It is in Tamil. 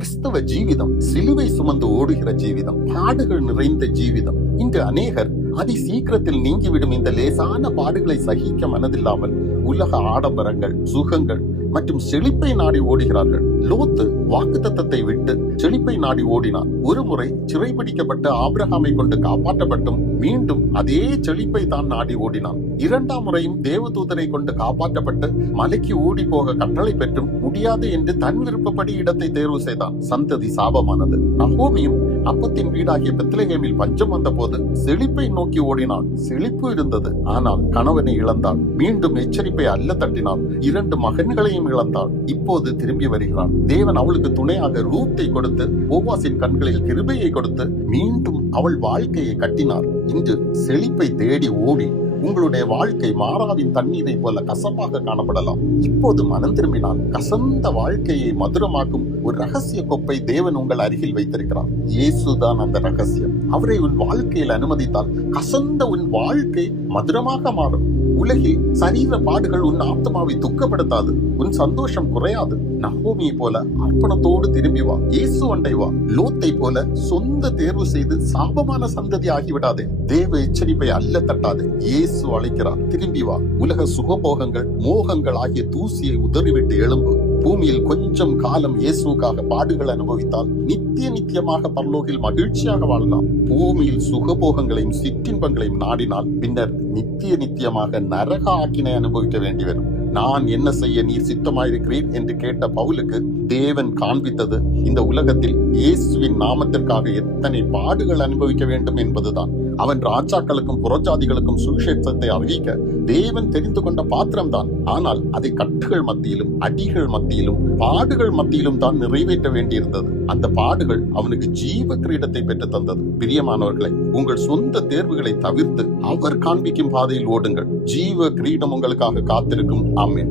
கிறிஸ்தவ ஜீவிதம் சிலுவை சுமந்து ஓடுகிற ஜீவிதம், பாடுகள் நிறைந்த ஜீவிதம். இன்று அநேகர் அதி சீக்கிரத்தில் நீங்கிவிடும் இந்த லேசான பாடுகளை சகிக்க மனதில்லாமல் உலக ஆடம்பரங்கள், சுகங்கள் மற்றும் செழிப்பை நாடி ஓடுகிறார்கள். லோத்து வாக்குத்தத்தத்தை விட்டு செழிப்பை நாடி ஓடினான். ஒரு முறை சிறைபிடிக்கப்பட்டு ஆபிரகாமை கொண்டு காப்பாற்றப்பட்டும் மீண்டும் அதே செழிப்பை தான் நாடி ஓடினான். இரண்டாம் முறையும் தேவதூதரை கொண்டு காப்பாற்றப்பட்டு மலைக்கு ஓடி போக கட்டளை பெற்றும் முடியாது என்று தன் விருப்பப்படி இடத்தை தேர்வு செய்தான். சந்ததி சாபமானது. நகோமியும் அப்பத்தின் வீடாகிய பெத்லகேமில் பஞ்சம் வந்த போது செழிப்பை நோக்கி ஓடினாள். செழிப்பு இருந்தது, ஆனால் கணவனை இழந்தாள். மீண்டும் எச்சரிப்பை அல்ல தட்டினாள். 2 மகன்களையும் இழந்தாள். இப்போது திரும்பி வருகிறாள். தேவன் அவளுக்கு துணையாக ரூத்தை கொடுத்து போவாசின் கண்களில் கிருபையை கொடுத்து மீண்டும் அவள் வாழ்க்கையை கட்டினார். இன்று செழிப்பை தேடி ஓடி உங்களுடைய வாழ்க்கை மாறாவின் தண்ணீரை போல கசப்பாக காணப்படலாம். இப்போது மனம் திரும்பினால் கசந்த வாழ்க்கையை மதுரமாக்கும் ஒரு ரகசிய கொப்பை தேவன் உங்கள் அருகில் வைத்திருக்கிறார். இயேசுதான் அந்த ரகசியம். அவரை உன் வாழ்க்கையில் அனுமதித்தால் கசந்த உன் வாழ்க்கை மதுரமாக மாறும். உலகில் சரீர பாடுகள் உன் ஆத்மாவை துக்கப்படுத்தாது, உன் சந்தோஷம் குறையாது. நகோமியை போல அர்ப்பணத்தோடு திரும்பி வா. இயேசு அண்டை வா. லோத்தை போல சொந்த தேர்வு செய்து சாபமான சந்ததி ஆகிவிடாதே. தேவ எச்சரிப்பை அல்ல தட்டாதே. இயேசு அழைக்கிறார், திரும்பி வா. உலக சுகபோகங்கள், மோகங்கள் ஆகிய தூசியை உதறிவிட்டு எழும்பு. பூமியில் கொஞ்சம் காலம் இயேசுக்காக பாடுகள் அனுபவித்தால் நித்தியமாக பரலோகில் மகிழ்ச்சியாக வாழலாம். பூமியில் சுகபோகங்களையும் சிற்றின்பங்களையும் நாடினால் பின்னர் நித்தியமாக நரக ஆக்கினை அனுபவிக்க வேண்டி வரும். நான் என்ன செய்ய நீர் சித்தமாயிருக்கிறீர் என்று கேட்ட பவுலுக்கு தேவன் காண்பித்தது இந்த உலகத்தில் இயேசுவின் நாமத்திற்காக எத்தனை பாடுகள் அனுபவிக்க வேண்டும் என்பதுதான். அவன் ராஜாக்களுக்கும் புறஜாதிகளுக்கும் சுவிசேஷத்தை அறிவிக்க தேவன் தெரிந்து கொண்ட பாத்திரம்தான். ஆனால் அதை கட்டுகள் மத்தியிலும், அடிகள் மத்தியிலும், பாடுகள் மத்தியிலும் தான் நிறைவேற்ற வேண்டியிருந்தது. அந்த பாடுகள் அவனுக்கு ஜீவ கிரீடத்தை பெற்று தந்தது. பிரியமானவர்களை, உங்கள் சொந்த தேர்வுகளை தவிர்த்து அவர் காண்பிக்கும் பாதையில் ஓடுங்கள். ஜீவ கிரீடம் உங்களுக்காக காத்திருக்கும். ஆமென்.